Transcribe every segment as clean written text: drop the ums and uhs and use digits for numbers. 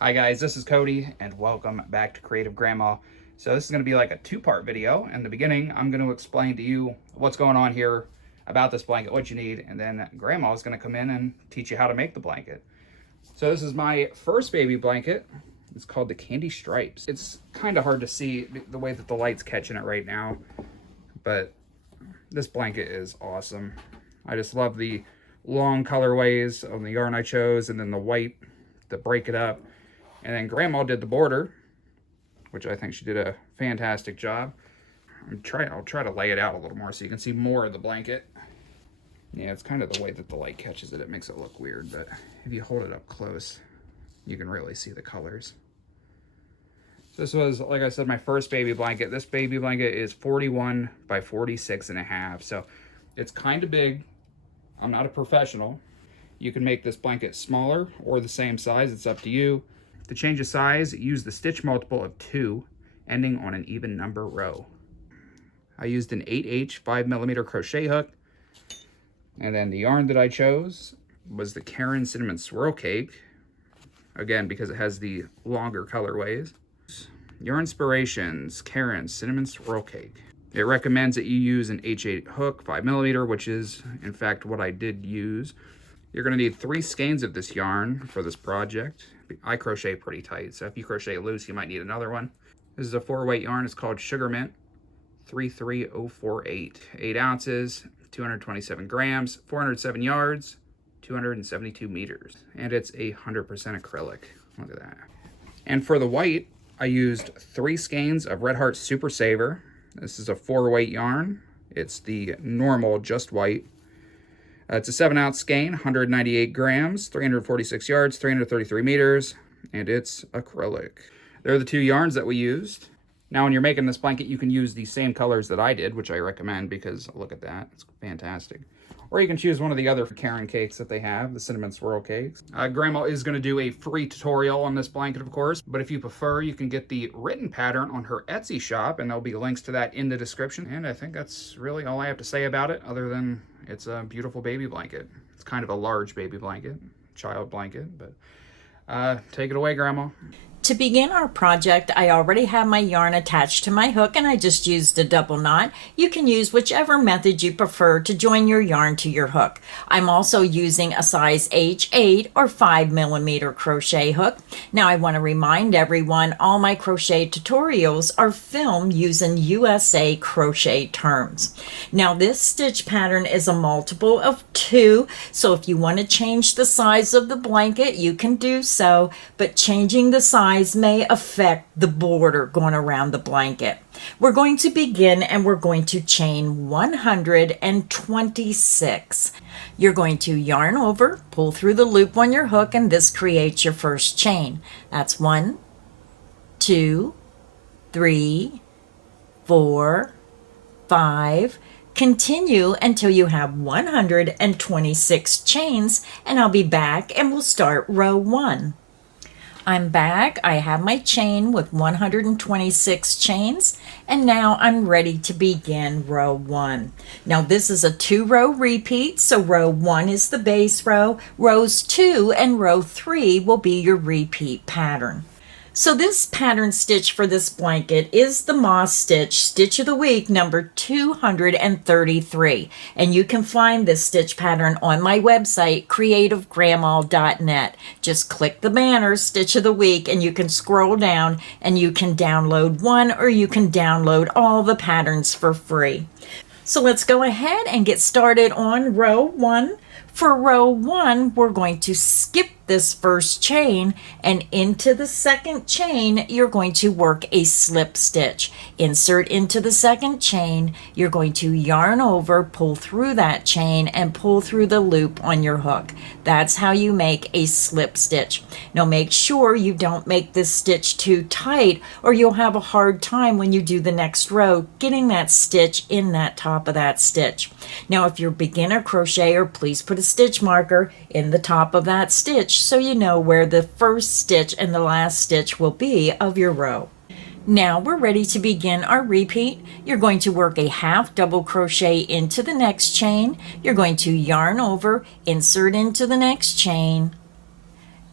Hi guys, this is Cody and welcome back to Creative Grandma. So this is going to be like a two-part video. In the beginning, I'm going to explain to you what's going on here about this blanket, what you need, and then Grandma is going to come in and teach you how to make the blanket. So this is my first baby blanket. It's called the Candy Stripes. It's kind of hard to see the way that the light's catching it right now, but this blanket is awesome. I just love the long colorways of the yarn I chose, and then the white to break it up. And then Grandma did the border, which I think she did a fantastic job. I'll try to lay it out a little more so you can see more of the blanket. Yeah, it's kind of the way that the light catches it. It makes it look weird, but if you hold it up close, you can really see the colors. So this was, like I said, my first baby blanket. This baby blanket is 41 by 46 and a half. So it's kind of big. I'm not a professional. You can make this blanket smaller or the same size. It's up to you. To change the size, use the stitch multiple of 2, ending on an even number row. I used an 8H 5mm crochet hook. And then the yarn that I chose was the Karen Cinnamon Swirl Cake. Again, because it has the longer colorways. Your Inspirations, Karen Cinnamon Swirl Cake. It recommends that you use an H8 hook, 5mm, which is, in fact, what I did use. You're going to need 3 skeins of this yarn for this project. I crochet pretty tight, so if you crochet loose, you might need another one. This is a 4-weight yarn. It's called Sugar Mint 33048. 8 ounces, 227 grams, 407 yards, 272 meters. And it's 100% acrylic. Look at that. And for the white, I used 3 skeins of Red Heart Super Saver. This is a 4-weight yarn. It's the normal, just white. It's a 7-ounce skein, 198 grams, 346 yards, 333 meters, and it's acrylic. They're the 2 yarns that we used. Now, when you're making this blanket, you can use the same colors that I did, which I recommend because look at that, it's fantastic. Or you can choose one of the other Karen cakes that they have, the cinnamon swirl cakes. Grandma is going to do a free tutorial on this blanket, of course, but if you prefer, you can get the written pattern on her Etsy shop, and there'll be links to that in the description. And I think that's really all I have to say about it, other than it's a beautiful baby blanket. It's kind of a large baby blanket, child blanket, but take it away, Grandma. To begin our project, I already have my yarn attached to my hook and I just used a double knot. You can use whichever method you prefer to join your yarn to your hook. I'm also using a size H8 or 5mm crochet hook. Now I want to remind everyone all my crochet tutorials are filmed using USA crochet terms. Now this stitch pattern is a multiple of 2, so if you want to change the size of the blanket, you can do so, but changing the size may affect the border going around the blanket. We're going to begin and we're going to chain 126. You're going to yarn over, pull through the loop on your hook, and this creates your first chain. That's 1, 2, 3, 4, 5. Continue until you have 126 chains, and I'll be back and we'll start row 1. I'm back. I have my chain with 126 chains, and now I'm ready to begin row 1. Now this is a 2-row repeat, so row 1 is the base row. Rows 2 and row 3 will be your repeat pattern. So this pattern stitch for this blanket is the Moss Stitch Stitch of the Week number 233. And you can find this stitch pattern on my website, creativegrandma.net. Just click the banner, Stitch of the Week, and you can scroll down and you can download one or you can download all the patterns for free. So let's go ahead and get started on row 1. For row 1, we're going to skip this first chain, and into the second chain you're going to work a slip stitch. Insert into the second chain, you're going to yarn over, pull through that chain, and pull through the loop on your hook. That's how you make a slip stitch. Now make sure you don't make this stitch too tight, or you'll have a hard time when you do the next row getting that stitch in that top of that stitch. Now if you're a beginner crocheter, please put a stitch marker in the top of that stitch so you know where the first stitch and the last stitch will be of your row. Now we're ready to begin our repeat. You're going to work a half double crochet into the next chain. You're going to yarn over, insert into the next chain,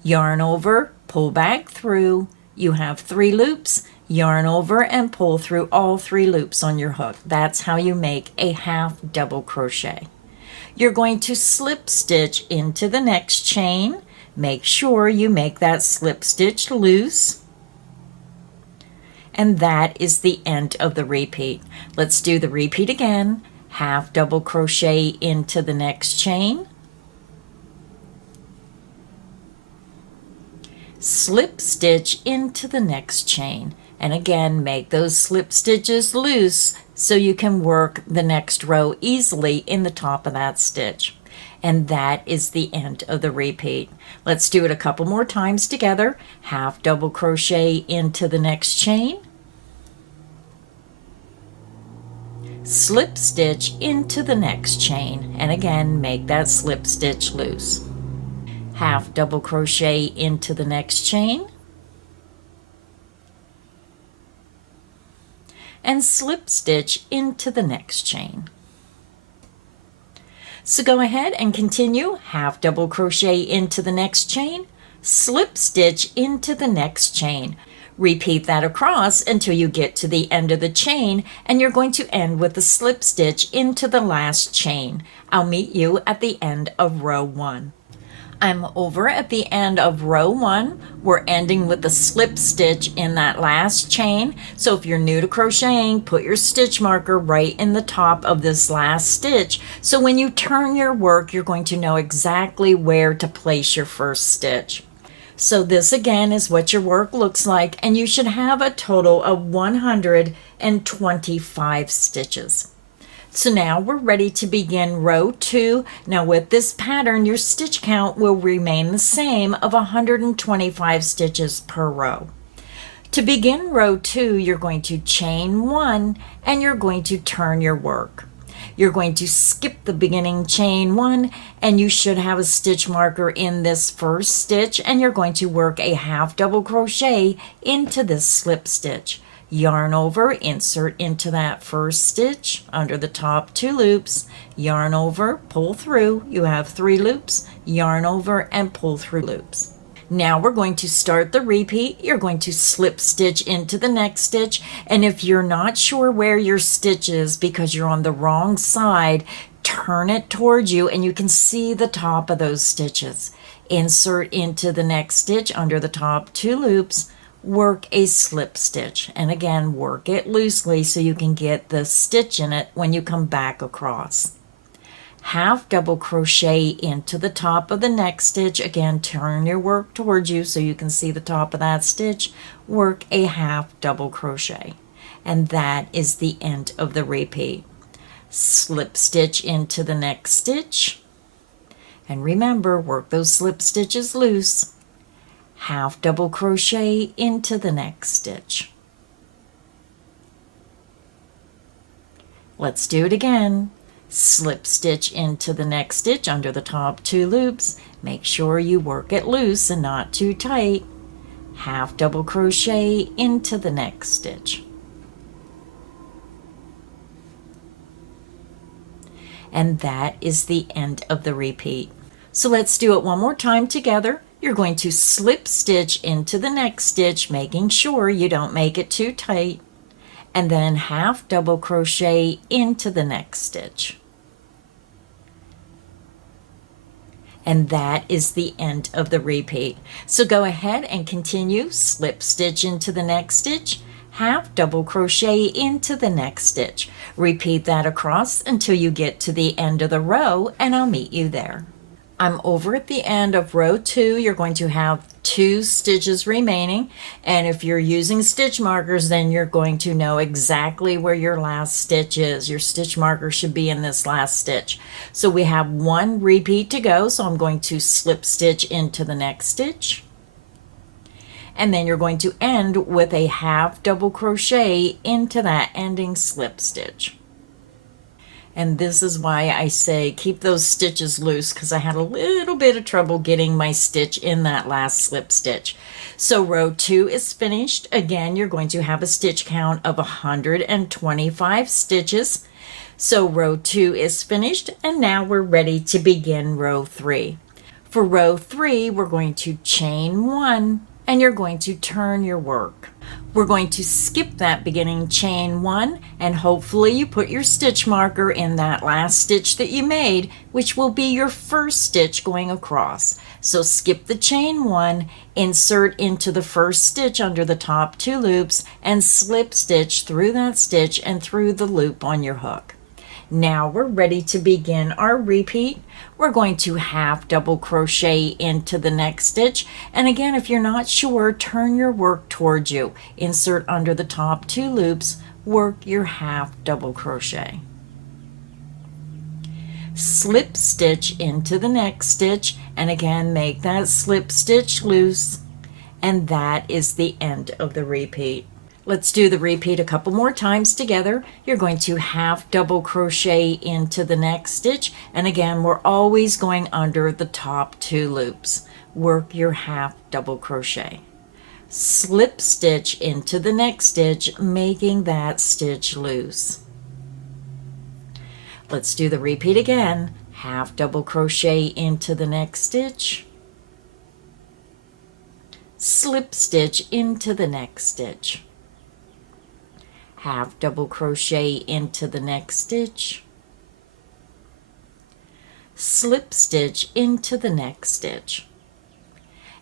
yarn over, pull back through, you have 3 loops, yarn over and pull through all 3 loops on your hook. That's how you make a half double crochet. You're going to slip stitch into the next chain. Make sure you make that slip stitch loose. And that is the end of the repeat. Let's do the repeat again. Half double crochet into the next chain. Slip stitch into the next chain. And again, make those slip stitches loose so you can work the next row easily in the top of that stitch. And that is the end of the repeat. Let's do it a couple more times together. Half double crochet into the next chain. Slip stitch into the next chain. And again, make that slip stitch loose. Half double crochet into the next chain. And slip stitch into the next chain. So go ahead and continue. Half double crochet into the next chain, slip stitch into the next chain. Repeat that across until you get to the end of the chain, and you're going to end with a slip stitch into the last chain. I'll meet you at the end of row 1. I'm over at the end of row 1. We're ending with a slip stitch in that last chain. So if you're new to crocheting, put your stitch marker right in the top of this last stitch. So when you turn your work, you're going to know exactly where to place your first stitch. So this again is what your work looks like, and you should have a total of 125 stitches. So now we're ready to begin row 2. Now with this pattern, your stitch count will remain the same of 125 stitches per row. To begin row 2, you're going to chain 1 and you're going to turn your work. You're going to skip the beginning chain 1 and you should have a stitch marker in this first stitch, and you're going to work a half double crochet into this slip stitch. Yarn over, insert into that first stitch under the top 2 loops, yarn over, pull through, you have 3 loops, yarn over and pull through loops. Now we're going to start the repeat. You're going to slip stitch into the next stitch, and if you're not sure where your stitch is because you're on the wrong side, turn it towards you and you can see the top of those stitches. Insert into the next stitch under the top 2 loops, work a slip stitch, and again work it loosely so you can get the stitch in it when you come back across. Half double crochet into the top of the next stitch. Again, turn your work towards you so you can see the top of that stitch. Work a half double crochet, and that is the end of the repeat. Slip stitch into the next stitch, and remember, work those slip stitches loose. Half double crochet into the next stitch. Let's do it again. Slip stitch into the next stitch under the top 2 loops. Make sure you work it loose and not too tight. Half double crochet into the next stitch. And that is the end of the repeat. So let's do it one more time together. You're going to slip stitch into the next stitch, making sure you don't make it too tight, and then half double crochet into the next stitch. And that is the end of the repeat. So go ahead and continue. Slip stitch into the next stitch, half double crochet into the next stitch. Repeat that across until you get to the end of the row, and I'll meet you there. I'm over at the end of row 2. You're going to have 2 stitches remaining, and if you're using stitch markers, then you're going to know exactly where your last stitch is. Your stitch marker should be in this last stitch. So we have 1 repeat to go, so I'm going to slip stitch into the next stitch, and then you're going to end with a half double crochet into that ending slip stitch. And this is why I say keep those stitches loose, because I had a little bit of trouble getting my stitch in that last slip stitch. So row 2 is finished. Again, you're going to have a stitch count of 125 stitches. So row 2 is finished, and now we're ready to begin row 3. For row 3, we're going to chain 1 and you're going to turn your work. We're going to skip that beginning chain 1, and hopefully you put your stitch marker in that last stitch that you made, which will be your first stitch going across. So skip the chain 1, insert into the first stitch under the top 2 loops, and slip stitch through that stitch and through the loop on your hook. Now we're ready to begin our repeat. We're going to half double crochet into the next stitch, and again, if you're not sure, turn your work towards you. Insert under the top 2 loops, work your half double crochet. Slip stitch into the next stitch, and again, make that slip stitch loose, and that is the end of the repeat. Let's do the repeat a couple more times together. You're going to half double crochet into the next stitch, and again, we're always going under the top 2 loops. Work your half double crochet. Slip stitch into the next stitch, making that stitch loose. Let's do the repeat again. Half double crochet into the next stitch. Slip stitch into the next stitch. Half double crochet into the next stitch, slip stitch into the next stitch,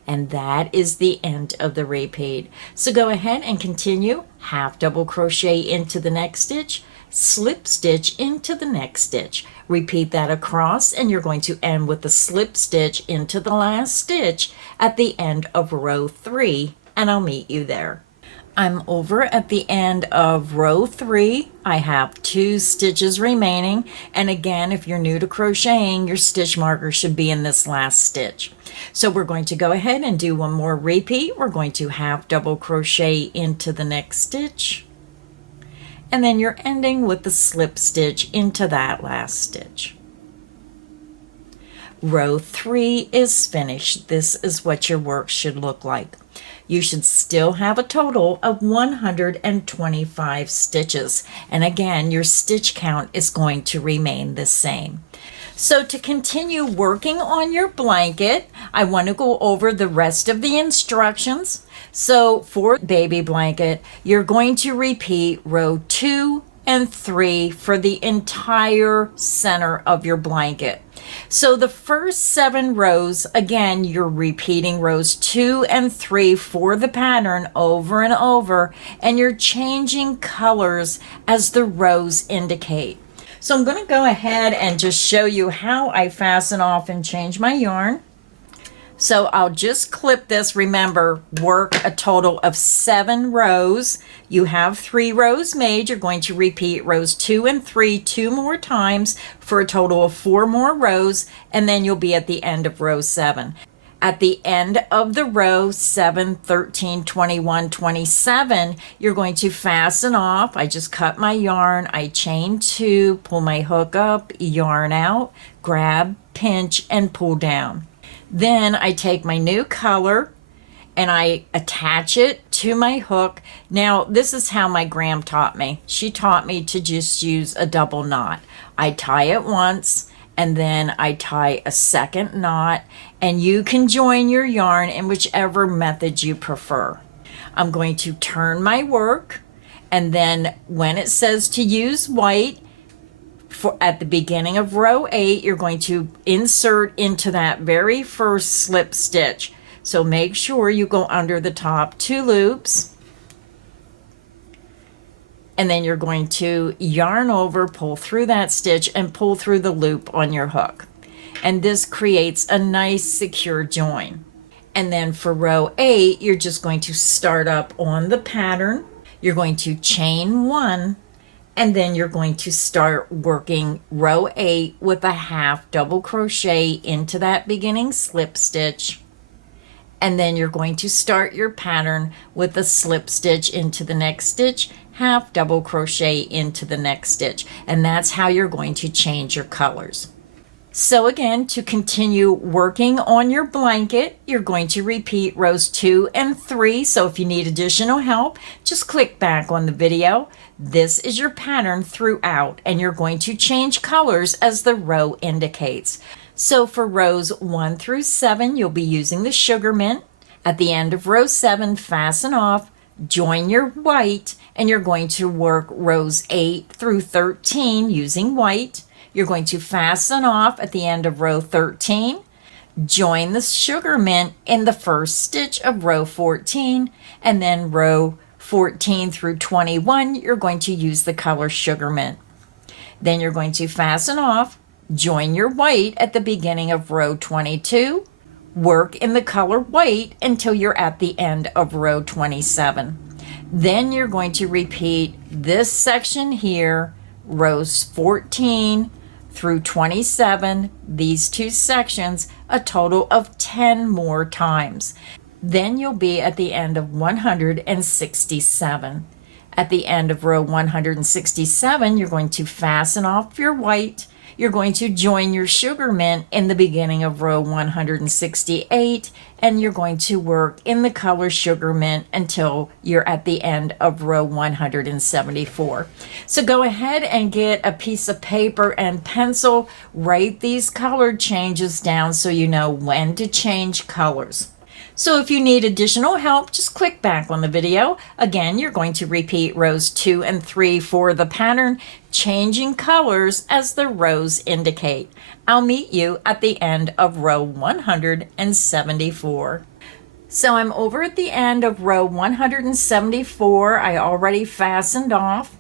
and that is the end of the repeat. So go ahead and continue. Half double crochet into the next stitch, slip stitch into the next stitch. Repeat that across, and you're going to end with the slip stitch into the last stitch at the end of row 3, and I'll meet you there. I'm over at the end of row 3. I have 2 stitches remaining, and again, if you're new to crocheting, your stitch marker should be in this last stitch. So we're going to go ahead and do one more repeat. We're going to half double crochet into the next stitch, and then you're ending with the slip stitch into that last stitch. Row 3 is finished. This is what your work should look like. You should still have a total of 125 stitches. And again, your stitch count is going to remain the same. So to continue working on your blanket, I want to go over the rest of the instructions. So for baby blanket, you're going to repeat row 2 and 3 for the entire center of your blanket. So the first 7 rows, again, you're repeating rows 2 and 3 for the pattern over and over, and you're changing colors as the rows indicate. So I'm going to go ahead and just show you how I fasten off and change my yarn. So I'll just clip this. Remember, work a total of 7 rows. You have 3 rows made. You're going to repeat rows 2 and 3 2 more times for a total of 4 more rows, and then you'll be at the end of row 7. At the end of the row 7, 13, 21, 27, you're going to fasten off. I just cut my yarn, I chain 2, pull my hook up, yarn out, grab, pinch, and pull down. Then I take my new color and I attach it to my hook. Now, this is how my gram taught me. She taught me to just use a double knot. I tie it once, and then I tie a second knot, and you can join your yarn in whichever method you prefer. I'm going to turn my work, and then when it says to use white, at the beginning of row 8, you're going to insert into that very first slip stitch. So make sure you go under the top 2 loops, and then you're going to yarn over, pull through that stitch, and pull through the loop on your hook. And this creates a nice secure join. And then for row 8, you're just going to start up on the pattern. You're going to chain 1, and then you're going to start working row 8 with a half double crochet into that beginning slip stitch. And then you're going to start your pattern with a slip stitch into the next stitch, half double crochet into the next stitch. And that's how you're going to change your colors. So again, to continue working on your blanket, you're going to repeat rows 2 and 3. So if you need additional help, just click back on the video. This is your pattern throughout, and you're going to change colors as the row indicates. So for rows 1 through 7, you'll be using the sugar mint. At the end of row 7, fasten off, join your white, and you're going to work rows 8 through 13 using white. You're going to fasten off at the end of row 13, join the sugar mint in the first stitch of row 14, and then row 14 through 21, you're going to use the color sugar mint. Then you're going to fasten off, join your white at the beginning of row 22, work in the color white until you're at the end of row 27. Then you're going to repeat this section here, rows 14 through 27, these two sections, a total of 10 more times. Then you'll be at the end of 167. At the end of row 167, you're going to fasten off your white. You're going to join your sugar mint in the beginning of row 168, and you're going to work in the color sugar mint until you're at the end of row 174. So go ahead and get a piece of paper and pencil, write these color changes down so you know when to change colors. So if you need additional help, just click back on the video. Again, you're going to repeat rows 2 and 3 for the pattern, changing colors as the rows indicate. I'll meet you at the end of row 174. So I'm over at the end of row 174. I already fastened off.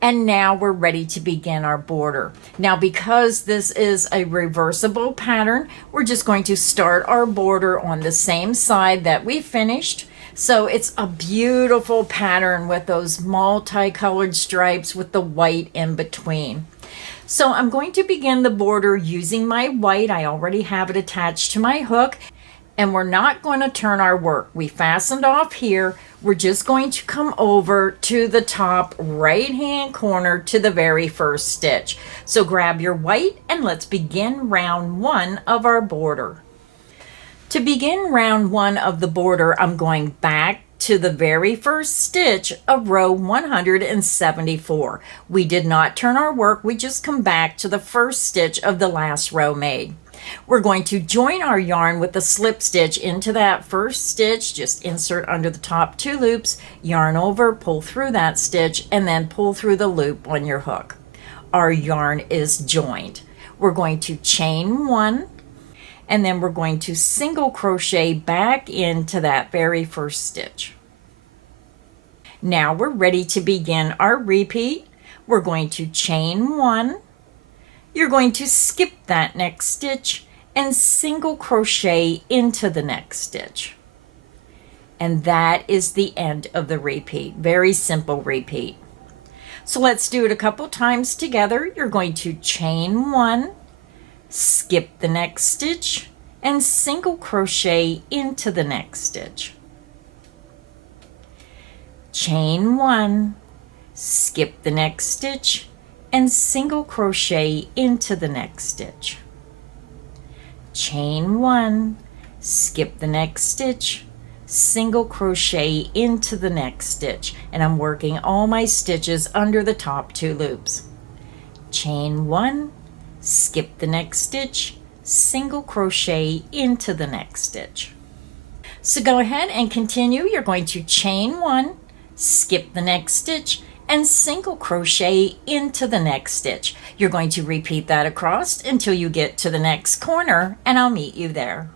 And now we're ready to begin our border. Now, because this is a reversible pattern, we're just going to start our border on the same side that we finished. So it's a beautiful pattern with those multicolored stripes with the white in between. So I'm going to begin the border using my white. I already have it attached to my hook. And we're not going to turn our work. We fastened off here. We're just going to come over to the top right-hand corner to the very first stitch. So grab your white and let's begin round 1 of our border. To begin round 1 of the border, I'm going back to the very first stitch of row 174. We did not turn our work. We just come back to the first stitch of the last row made. We're going to join our yarn with a slip stitch into that first stitch. Just insert under the top 2 loops, yarn over, pull through that stitch, and then pull through the loop on your hook. Our yarn is joined. We're going to chain 1, and then we're going to single crochet back into that very first stitch. Now we're ready to begin our repeat. We're going to chain 1. You're going to skip that next stitch and single crochet into the next stitch. And that is the end of the repeat. Very simple repeat. So let's do it a couple times together. You're going to chain 1, skip the next stitch, and single crochet into the next stitch. Chain 1, skip the next stitch, and single crochet into the next stitch. Chain 1, skip the next stitch, single crochet into the next stitch, and I'm working all my stitches under the top 2 loops. Chain 1, skip the next stitch, single crochet into the next stitch. So go ahead and continue. You're going to chain 1, skip the next stitch, and single crochet into the next stitch. You're going to repeat that across until you get to the next corner, and I'll meet you there.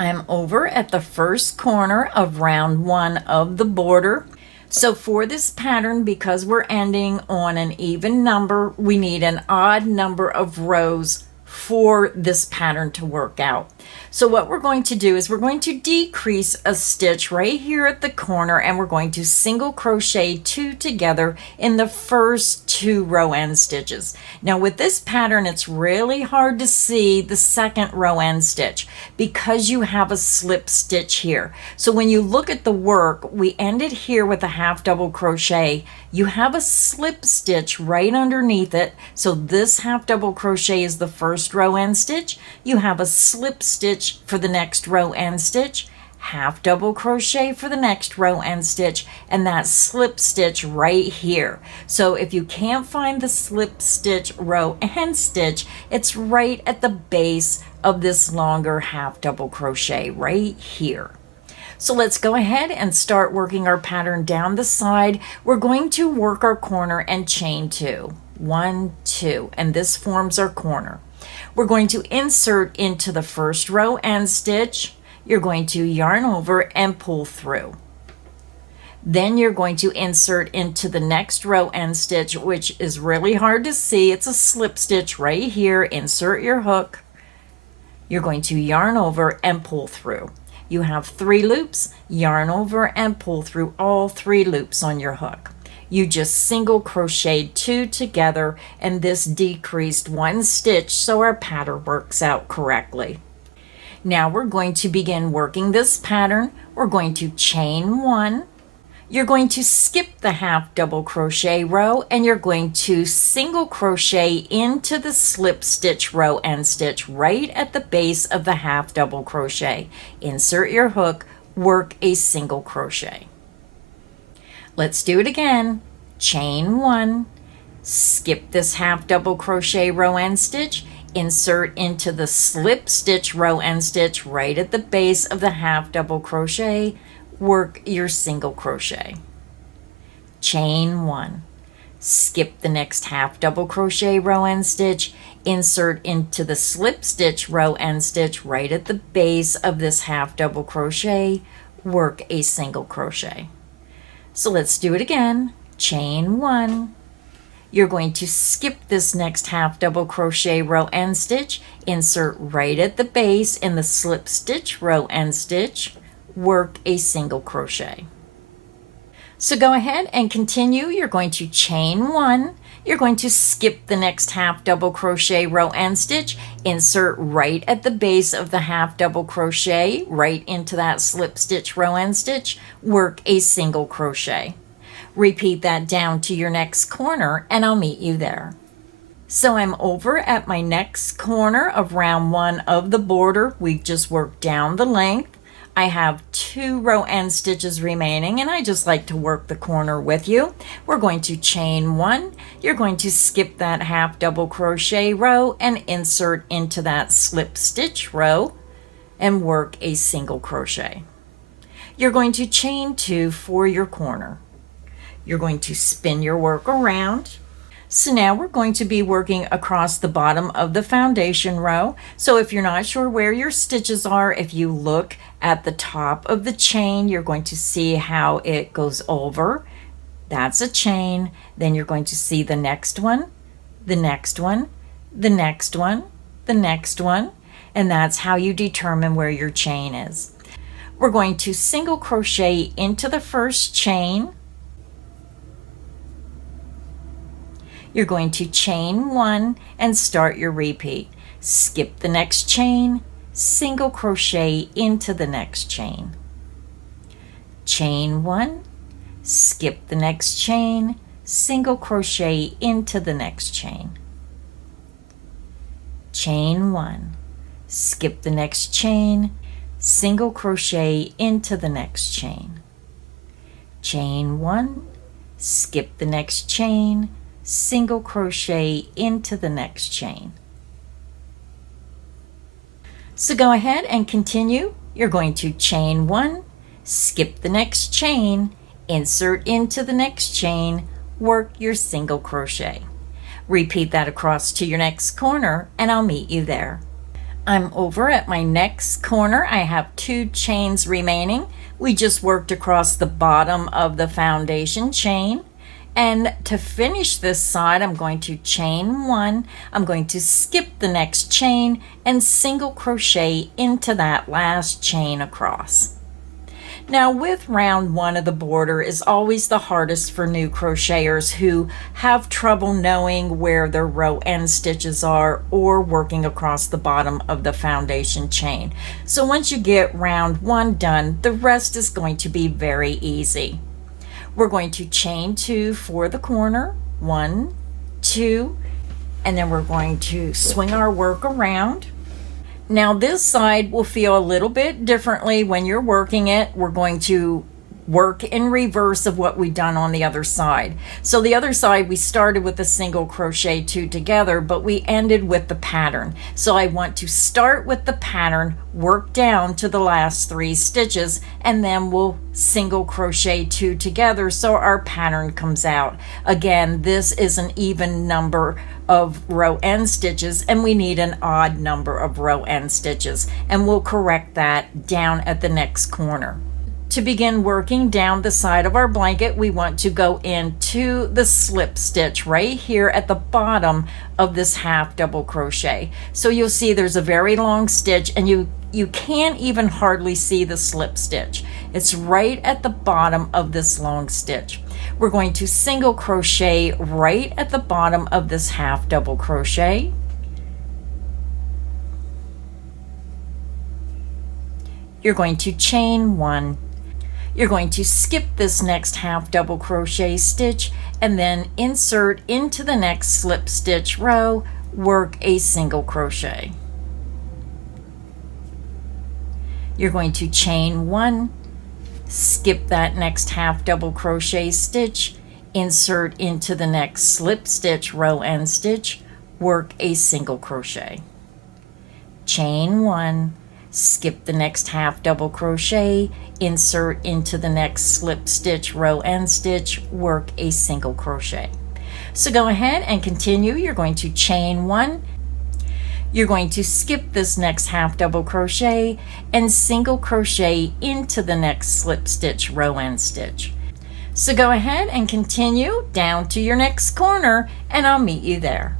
I'm over at the first corner of round 1 of the border. So for this pattern, because we're ending on an even number, we need an odd number of rows for this pattern to work out. So what we're going to do is we're going to decrease a stitch right here at the corner, and we're going to single crochet 2 together in the first 2 row end stitches. Now with this pattern, it's really hard to see the second row end stitch because you have a slip stitch here. So when you look at the work, we ended here with a half double crochet. You have a slip stitch right underneath it. So this half double crochet is the first row end stitch. You have a slip stitch for the next row end stitch, half double crochet for the next row end stitch, and that slip stitch right here. So if you can't find the slip stitch row end stitch, it's right at the base of this longer half double crochet right here. So let's go ahead and start working our pattern down the side. We're going to work our corner and chain 2. 1, 2, and this forms our corner. We're going to insert into the first row end stitch. You're going to yarn over and pull through. Then you're going to insert into the next row end stitch, which is really hard to see. It's a slip stitch right here. Insert your hook. You're going to yarn over and pull through. You have 3 loops, yarn over and pull through all 3 loops on your hook. You just single crocheted 2 together, and this decreased 1 stitch so our pattern works out correctly. Now we're going to begin working this pattern. We're going to chain 1. You're going to skip the half double crochet row, and you're going to single crochet into the slip stitch row end stitch right at the base of the half double crochet. Insert your hook, work a single crochet. Let's do it again. Chain 1, skip this half double crochet row end stitch, insert into the slip stitch row end stitch right at the base of the half double crochet, work your single crochet. Chain 1, skip the next half double crochet row end stitch, insert into the slip stitch row end stitch right at the base of this half double crochet, work a single crochet. So let's do it again. Chain 1. You're going to skip this next half double crochet row end stitch, insert right at the base in the slip stitch row end stitch, work a single crochet. So go ahead and continue. You're going to chain 1. You're going to skip the next half double crochet row end stitch, insert right at the base of the half double crochet right into that slip stitch row end stitch, work a single crochet. Repeat that down to your next corner and I'll meet you there. So I'm over at my next corner of round 1 of the border. We've just worked down the length. I have 2 row end stitches remaining, and I just like to work the corner with you. We're going to chain 1. You're going to skip that half double crochet row and insert into that slip stitch row and work a single crochet. You're going to chain 2 for your corner. You're going to spin your work around. So now we're going to be working across the bottom of the foundation row. So if you're not sure where your stitches are, if you look at the top of the chain, you're going to see how it goes over. That's a chain. Then you're going to see the next one, the next one, the next one, the next one, and that's how you determine where your chain is. We're going to single crochet into the first chain. You're going to chain 1 and start your repeat. Skip the next chain, single crochet into the next chain. Chain 1, skip the next chain, single crochet into the next chain. Chain 1, skip the next chain, single crochet into the next chain. Chain 1, skip the next chain, single crochet into the next chain. So go ahead and continue. You're going to chain 1, skip the next chain, insert into the next chain, work your single crochet. Repeat that across to your next corner and I'll meet you there. I'm over at my next corner. I have 2 chains remaining. We just worked across the bottom of the foundation chain. And to finish this side, I'm going to chain 1. I'm going to skip the next chain and single crochet into that last chain across. Now with round 1 of the border is always the hardest for new crocheters who have trouble knowing where their row end stitches are or working across the bottom of the foundation chain. So once you get round 1 done, the rest is going to be very easy. We're going to chain 2 for the corner, 1, 2, and then we're going to swing our work around. Now this side will feel a little bit differently when you're working it. We're going to work in reverse of what we've done on the other side. So the other side, we started with a single crochet 2 together, but we ended with the pattern. So I want to start with the pattern, work down to the last 3 stitches, and then we'll single crochet 2 together so our pattern comes out. Again, this is an even number of row end stitches, and we need an odd number of row end stitches, and we'll correct that down at the next corner. To begin working down the side of our blanket, we want to go into the slip stitch right here at the bottom of this half double crochet. So you'll see there's a very long stitch, and you can't even hardly see the slip stitch. It's right at the bottom of this long stitch. We're going to single crochet right at the bottom of this half double crochet. You're going to chain 1. You're going to skip this next half double crochet stitch and then insert into the next slip stitch row, work a single crochet. You're going to chain 1, skip that next half double crochet stitch, insert into the next slip stitch row end stitch, work a single crochet. Chain 1, skip the next half double crochet, insert into the next slip stitch row end stitch, work a single crochet. So go ahead and continue. You're going to chain 1, you're going to skip this next half double crochet and single crochet into the next slip stitch row end stitch. So go ahead and continue down to your next corner, and I'll meet you there.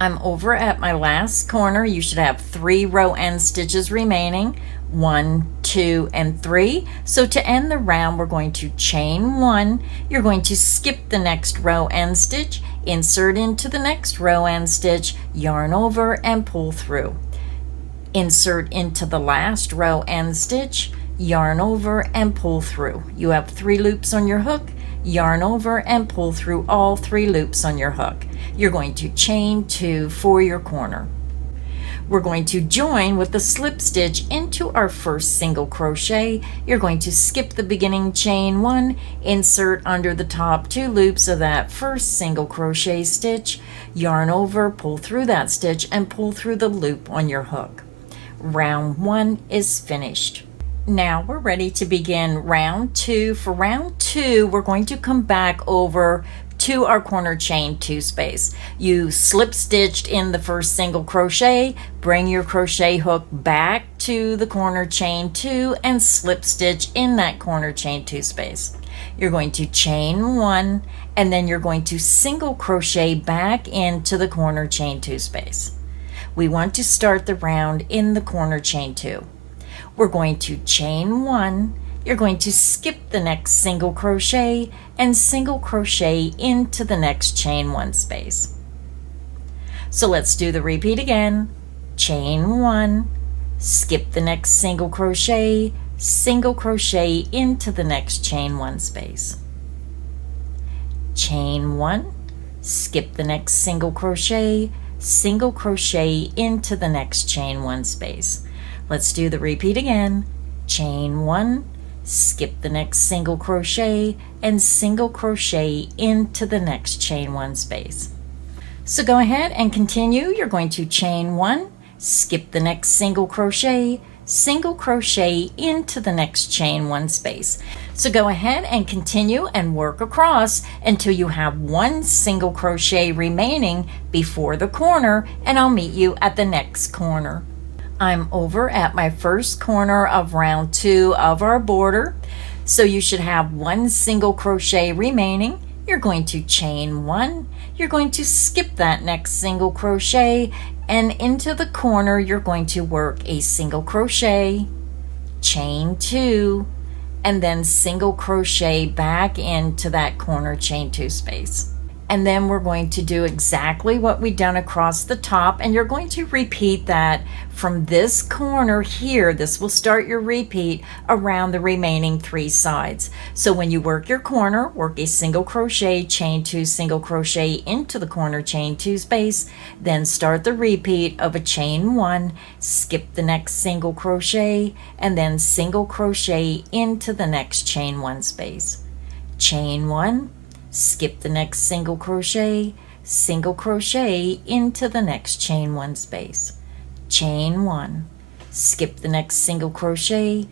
I'm over at my last corner. You should have 3 row end stitches remaining, 1, 2, and 3. So to end the round, we're going to chain 1. You're going to skip the next row end stitch, insert into the next row end stitch, yarn over and pull through. Insert into the last row end stitch, yarn over and pull through. You have 3 loops on your hook, yarn over and pull through all 3 loops on your hook. You're going to chain 2 for your corner. We're going to join with the slip stitch into our first single crochet. You're going to skip the beginning chain 1, insert under the top 2 loops of that first single crochet stitch, yarn over, pull through that stitch, and pull through the loop on your hook. Round 1 is finished. Now we're ready to begin round 2. For round 2, we're going to come back over to our corner chain 2 space. You slip stitched in the first single crochet, bring your crochet hook back to the corner chain 2 and slip stitch in that corner chain 2 space. You're going to chain 1 and then you're going to single crochet back into the corner chain 2 space. We want to start the round in the corner chain 2. We're going to chain 1, you're going to skip the next single crochet and single crochet into the next chain 1 space. So let's do the repeat again. Chain 1, skip the next single crochet, single crochet into the next chain 1 space. Chain 1, skip the next single crochet, single crochet into the next chain 1 space. Let's do the repeat again. Chain 1, skip the next single crochet and single crochet into the next chain 1 space. So go ahead and continue. You're going to chain 1, skip the next single crochet, single crochet into the next chain 1 space. So go ahead and continue and work across until you have 1 single crochet remaining before the corner, and I'll meet you at the next corner. I'm over at my first corner of round 2 of our border. So you should have 1 single crochet remaining. You're going to chain 1. You're going to skip that next single crochet, and into the corner you're going to work a single crochet, chain 2, and then single crochet back into that corner chain 2 space. And then we're going to do exactly what we've done across the top, and you're going to repeat that from this corner here. This will start your repeat around the remaining 3 sides. So when you work your corner, work a single crochet, chain 2, single crochet into the corner, chain 2 space, then start the repeat of a chain 1, skip the next single crochet, and then single crochet into the next chain 1 space. Chain 1, skip the next single crochet into the next chain 1 space. Chain 1, skip the next single crochet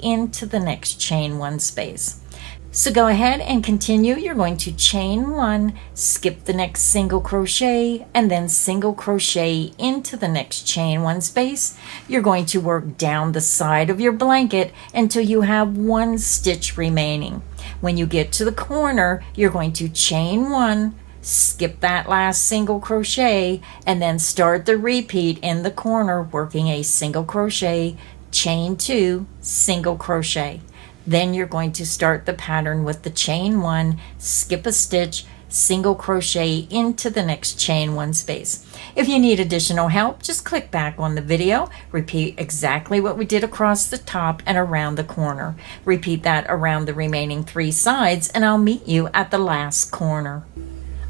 into the next chain 1 space. So go ahead and continue. You're going to chain 1, skip the next single crochet, and then single crochet into the next chain 1 space. You're going to work down the side of your blanket until you have 1 stitch remaining. When you get to the corner, you're going to chain 1, skip that last single crochet, and then start the repeat in the corner, working a single crochet, chain 2, single crochet. Then you're going to start the pattern with the chain 1, skip a stitch, single crochet into the next chain 1 space. If you need additional help, just click back on the video. Repeat exactly what we did across the top and around the corner. Repeat that around the remaining 3 sides, and I'll meet you at the last corner.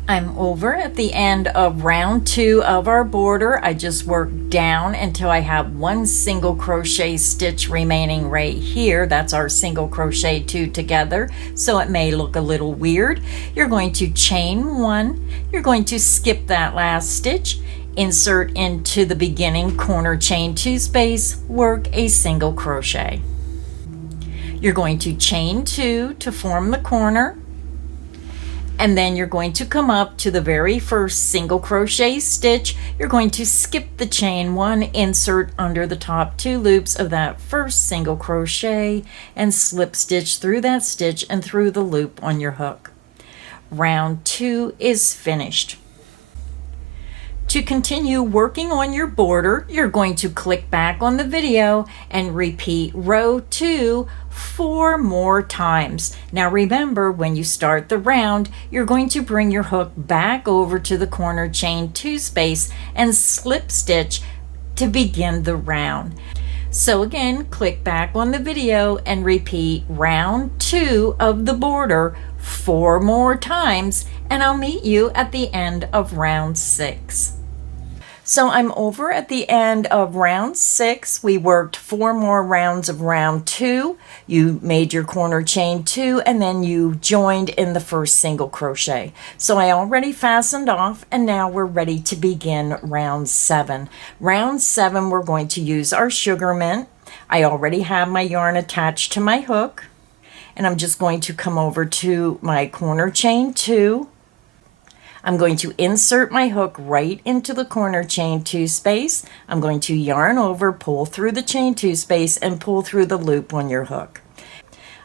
I'm over at the end of round 2 of our border. I just worked down until I have 1 single crochet stitch remaining right here. That's our single crochet 2 together, so it may look a little weird. You're going to chain 1, you're going to skip that last stitch, insert into the beginning corner chain 2 space, work a single crochet. You're going to chain 2 to form the corner, and then you're going to come up to the very first single crochet stitch. You're going to skip the chain 1, insert under the top 2 loops of that first single crochet, and slip stitch through that stitch and through the loop on your hook. Round 2 is finished. To continue working on your border, you're going to click back on the video and repeat row 2 4 more times. Now remember, when you start the round, you're going to bring your hook back over to the corner chain 2 space and slip stitch to begin the round. So again, click back on the video and repeat round 2 of the border 4 more times, and I'll meet you at the end of round 6. So I'm over at the end of round 6. We worked 4 more rounds of round 2. You made your corner chain 2, and then you joined in the first single crochet. So I already fastened off, and now we're ready to begin round 7. Round 7, we're going to use our sugar mint. I already have my yarn attached to my hook, and I'm just going to come over to my corner chain 2. I'm going to insert my hook right into the corner chain 2 space. I'm going to yarn over, pull through the chain 2 space, and pull through the loop on your hook.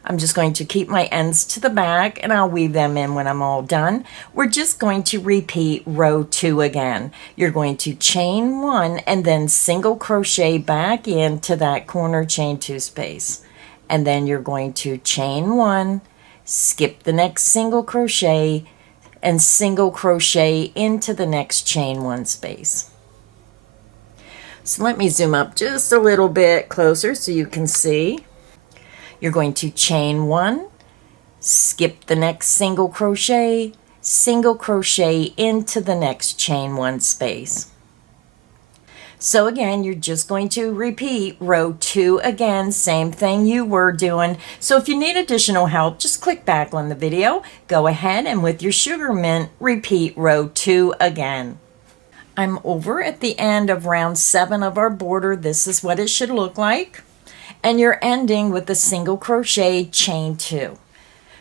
I'm just going to keep my ends to the back, and I'll weave them in when I'm all done. We're just going to repeat row 2 again. You're going to chain 1 and then single crochet back into that corner chain 2 space. And then you're going to chain 1, skip the next single crochet, and single crochet into the next chain 1 space. So let me zoom up just a little bit closer so you can see. You're going to chain 1, skip the next single crochet into the next chain 1 space. So again, you're just going to repeat row 2 again, same thing you were doing. So if you need additional help, just click back on the video, go ahead, and with your sugar mint, repeat row 2 again. I'm over at the end of round 7 of our border. This is what it should look like. And you're ending with a single crochet chain 2.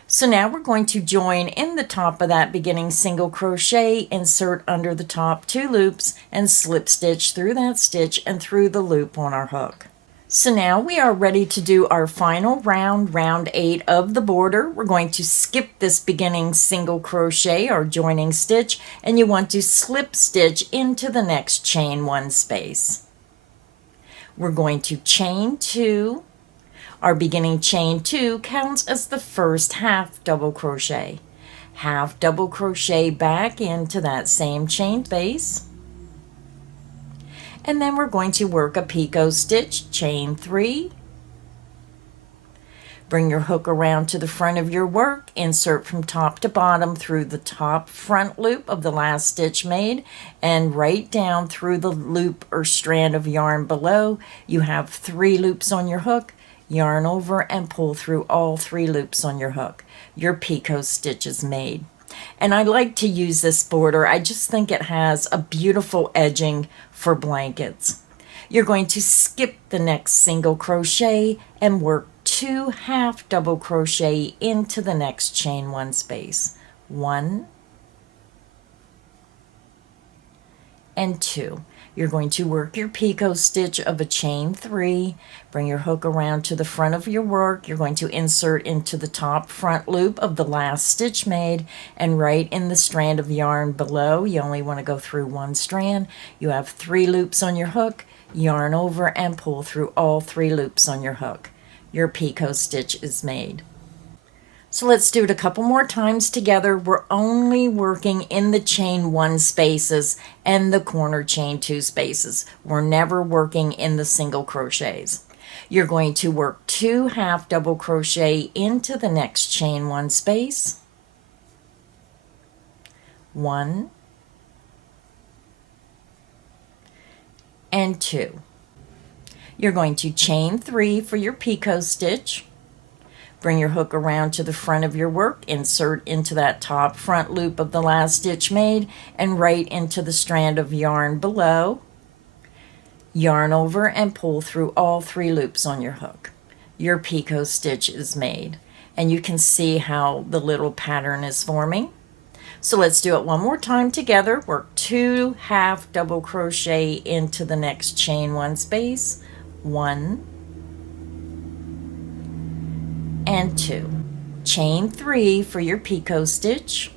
So now we're going to join in the top of that beginning single crochet, insert under the top 2 loops, and slip stitch through that stitch and through the loop on our hook. So now we are ready to do our final round, round 8 of the border. We're going to skip this beginning single crochet or joining stitch, and you want to slip stitch into the next chain 1 space. We're going to chain 2. Our beginning chain 2 counts as the first half double crochet. half double crochet back into that same chain space. And then we're going to work a picot stitch, chain 3. Bring your hook around to the front of your work, insert from top to bottom through the top front loop of the last stitch made, and right down through the loop or strand of yarn below. You have 3 loops on your hook, yarn over and pull through all 3 loops on your hook. Your picot stitch is made. And I like to use this border. I just think it has a beautiful edging for blankets. You're going to skip the next single crochet and work 2 half double crochet into the next chain 1 space. 1 and 2. You're going to work your picot stitch of a chain 3, bring your hook around to the front of your work. You're going to insert into the top front loop of the last stitch made, and right in the strand of yarn below, you only want to go through 1 strand. You have 3 loops on your hook, yarn over and pull through all 3 loops on your hook. Your picot stitch is made. So let's do it a couple more times together. We're only working in the chain 1 spaces and the corner chain 2 spaces. We're never working in the single crochets. You're going to work 2 half double crochet into the next chain 1 space. 1 and 2. You're going to chain 3 for your picot stitch. Bring your hook around to the front of your work, insert into that top front loop of the last stitch made, and right into the strand of yarn below. Yarn over and pull through all 3 loops on your hook. Your picot stitch is made. And you can see how the little pattern is forming. So let's do it one more time together. Work 2 half double crochet into the next chain 1 space. 1 and 2. Chain 3 for your picot stitch.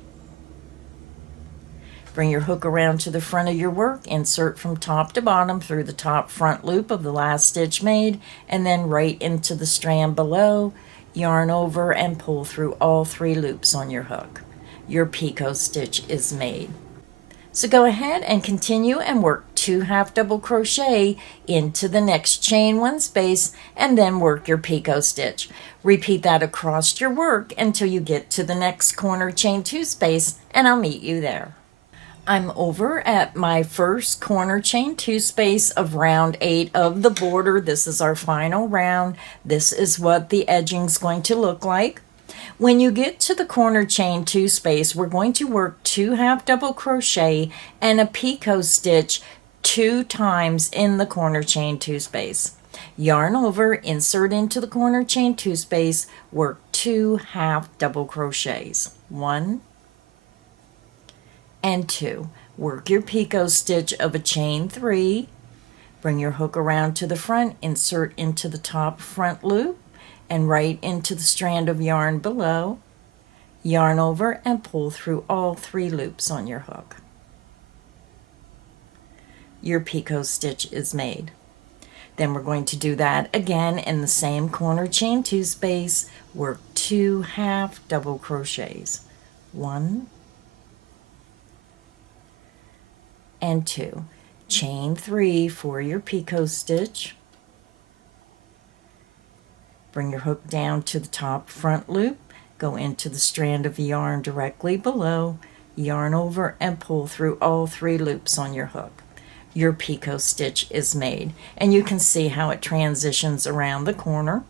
Bring your hook around to the front of your work, insert from top to bottom through the top front loop of the last stitch made, and then right into the strand below, yarn over and pull through all 3 loops on your hook. Your picot stitch is made. So go ahead and continue and work 2 half double crochet into the next chain 1 space, and then work your picot stitch. Repeat that across your work until you get to the next corner chain 2 space, and I'll meet you there. I'm over at my first corner chain 2 space of round 8 of the border. This is our final round. This is what the edging's going to look like. When you get to the corner chain 2 space, we're going to work 2 half double crochet and a picot stitch 2 times in the corner chain 2 space. Yarn over, insert into the corner chain 2 space, work 2 half double crochets. 1 and 2. Work your picot stitch of a chain 3. Bring your hook around to the front, insert into the top front loop, and right into the strand of yarn below. Yarn over and pull through all 3 loops on your hook. Your picot stitch is made. Then we're going to do that again in the same corner chain 2 space. Work 2 half double crochets. 1 and 2. Chain 3 for your picot stitch. Bring your hook down to the top front loop, go into the strand of yarn directly below, yarn over and pull through all 3 loops on your hook. Your picot stitch is made, and you can see how it transitions around the corner.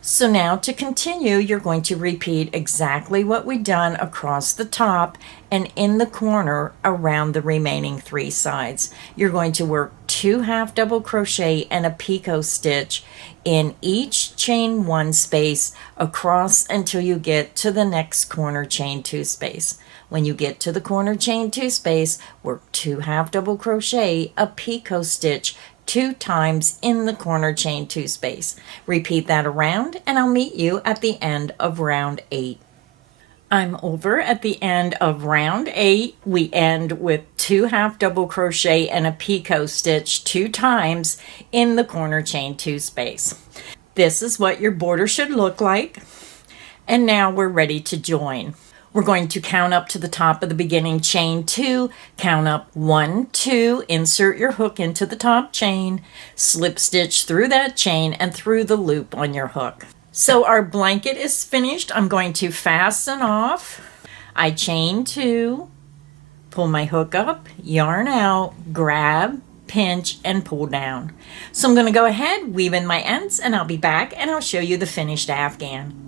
So now to continue, you're going to repeat exactly what we've done across the top and in the corner around the remaining 3 sides. You're going to work 2 half double crochet and a picot stitch in each chain 1 space across until you get to the next corner chain 2 space. When you get to the corner chain 2 space, work 2 half double crochet, a picot stitch 2 times in the corner chain 2 space. Repeat that around, and I'll meet you at the end of round 8. I'm over at the end of round 8. We end with 2 half double crochet and a picot stitch 2 times in the corner chain 2 space. This is what your border should look like. And now we're ready to join. We're going to count up to the top of the beginning chain 2, count up 1, 2, insert your hook into the top chain, slip stitch through that chain and through the loop on your hook. So our blanket is finished. I'm going to fasten off. I chain 2, pull my hook up, yarn out, grab, pinch, and pull down. So I'm going to go ahead, weave in my ends, and I'll be back and I'll show you the finished afghan.